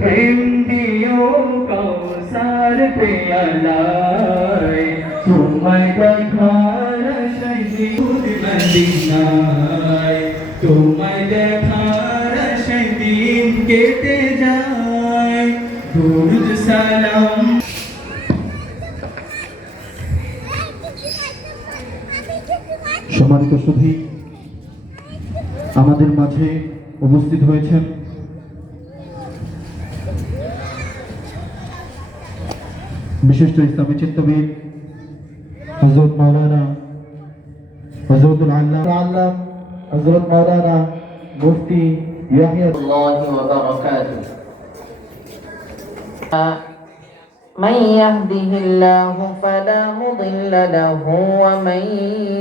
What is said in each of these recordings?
প্রেম দিও কৌসার পেয়ালায় তোমায় দেখার আশায় দিন মদিনায় তোমায় দেখার আশায় দিন কেটে যায় দুরুদ সালাম। সম্মানিত সুধী, আমাদের মাঝে উপস্থিত হয়েছেন বিশিষ্ট ইসলামী চিন্তবিদ হযরত মাওলানা হযরতুল আল্লাম হযরত মাওলানা মুফতি ইয়াহিয়া ওয়া বারাকাতুহু। من يهده الله فلا مضل له ومن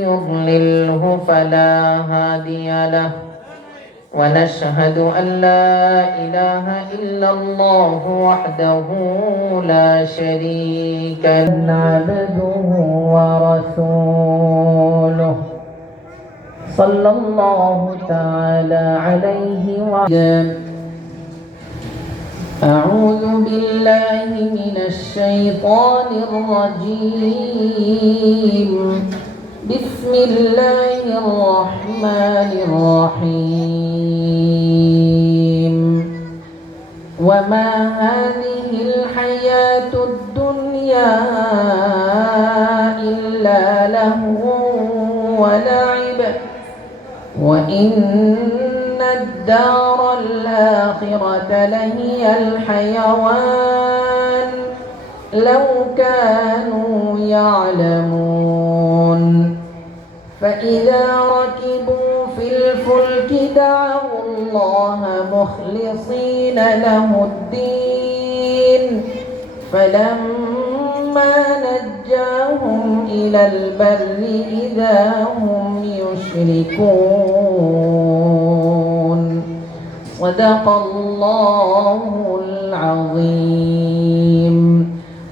يضلله فلا هادي له ونشهد أن لا إله إلا الله وحده لا شريك له عبده ورسوله صلى الله تعالى عليه وسلم. أعوذ بالله من الشيطان الرجيم. بسم الله الرحمن الرحيم. وما هذه الحياة الدنيا إلا لهو ولعب وإن الدار الآخرة لهي الحيوان لو كانوا يعلمون. فإذا ركبوا في الفلك دعوا الله مخلصين له الدين فلما نجاهم إلى البر إذا هم يشركون. صدق الله العظيم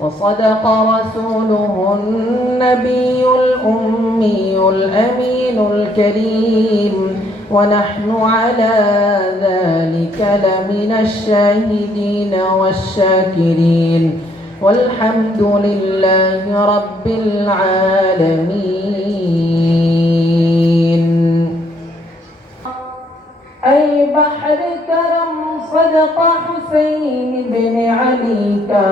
وصدق رسوله النبي الأمي الأمين الكريم ونحن على ذلك لمن الشاهدين والشاكرين والحمد لله رب العالمين. أي بحر کرم صدق حسین بن علی کا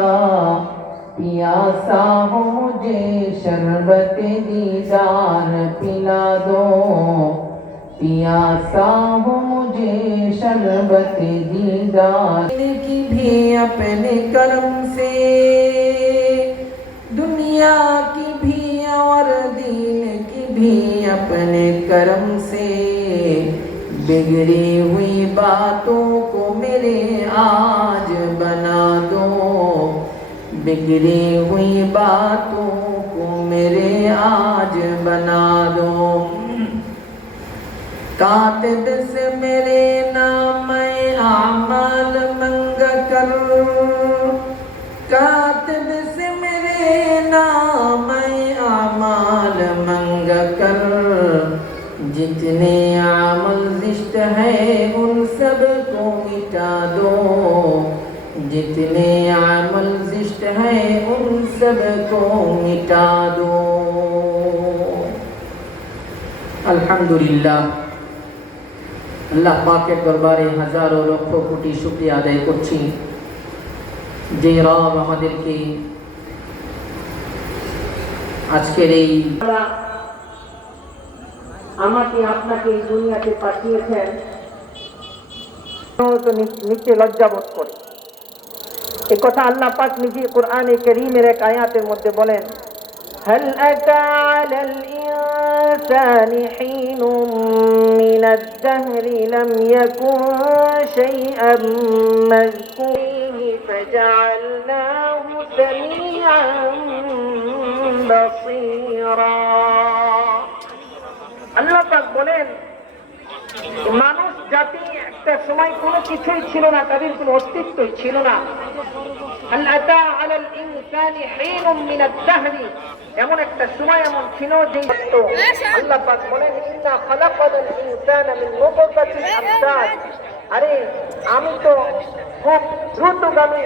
پیاسا ہو مجھے شربت دیدار پلا دو پیاسا ہو مجھے شربت دیدار کی بھی اپنے کرم سے دنیا کی بھی اور دین کی بھی اپنے کرم سے बिगड़ी हुई बातों को मेरे आज बना दो बिगड़ी हुई बातों को मेरे आज बना दो कातिब से मेरे नाम आमाल मंग कर कातिब से मेरे नाम आमाल मंग कर जितने आमल जिष्ट है उन सब को मिटा दो जितने आमल जिष्ट है उन सब को मिटा दो। अल्हम्दुलिल्लाह अल्लाह पाकेर दरबारे हजारों लक्ष कोटी शुक्रिया आदाय करছি যে রব আমাদেরকে আজকের এই আমাকে আপনাকে এই দুনিয়াতে পাঠিয়েছেন নিচে লজ্জাবোধ করে এই কথা আল্লাহ পাক নিজে কোরআনে কারীমের এক আয়াতের মধ্যে বলেন هل أتى على الإنسان حين من الدهر لم يكن شيئا مذكورا فجعلناه سميعا بصيرا। আল্লাহ পাক বলেন মানুষ জাতি একটা সময় কোনো কিছুই ছিল না তাদের কোনো অস্তিত্বই ছিল না। هل أتى على الإنسان حين من الدهر এমন একটা সময় এমন ছিল যে আল্লাহ পাক বলেন ইন্না খালাকাল ইনসানা মিন নুতফাতিন আমসাজ আরে আমি তো খুব দ্রুতগামী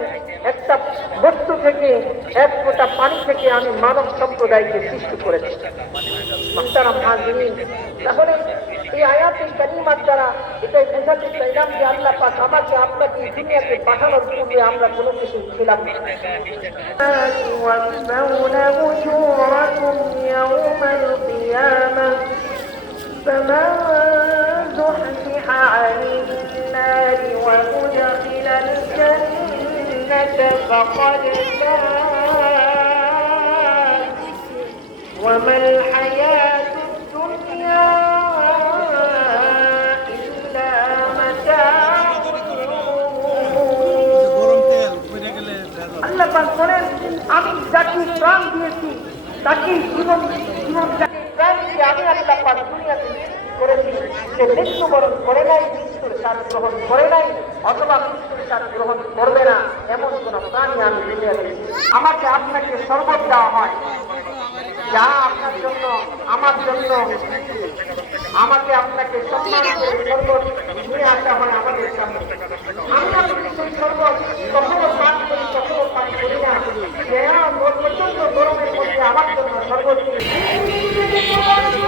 একটা বস্তু থেকে, এক ফোঁটা পানি থেকে আমি মানব সম্প্রদায়কে সৃষ্টি করেছি। মুহতারাম হাজিরিন, তাহলে এই আয়াতে কালিমার দ্বারা এটাই বোঝাতে চাইলাম যে আল্লাহ পাক আমাকে আপনাকে এই দুনিয়াতে পাঠানোর পূর্বে আমরা কোনো কিছু ছিলাম না। فمن زحزح عن النار وأدخل الجنة فقد فاز وما الحياة الدنيا إلا متاع আল্লাহ পাক বলেন, আমি যাকে প্রাণ দিয়েছি তাকে জীবন যাকে প্রাণ দিয়ে আমি আল্লাহ পাক দুনিয়াতে করেছি, সে মৃত্যুবরণ করে নাই, মৃত্যুর স্বাদ গ্রহণ করে নাই, অথবা মৃত্যুর স্বাদ গ্রহণ করবে না, এমন কোন প্রাণী আমি দুনিয়াতে। আমাকে আপনাকে শরবত দেওয়া হয়, যা আপনার জন্য আমার জন্য, আমাকে আপনাকে সম্মান করে শরবত নিয়ে আসা হয় আমাদের সামনে। আমি আপনাকে সেই শরবত কখনো পান করি, কখনো পান করি না। প্রচন্ড গরমের মধ্যে আমার জন্য শরবত দেখতে পারবি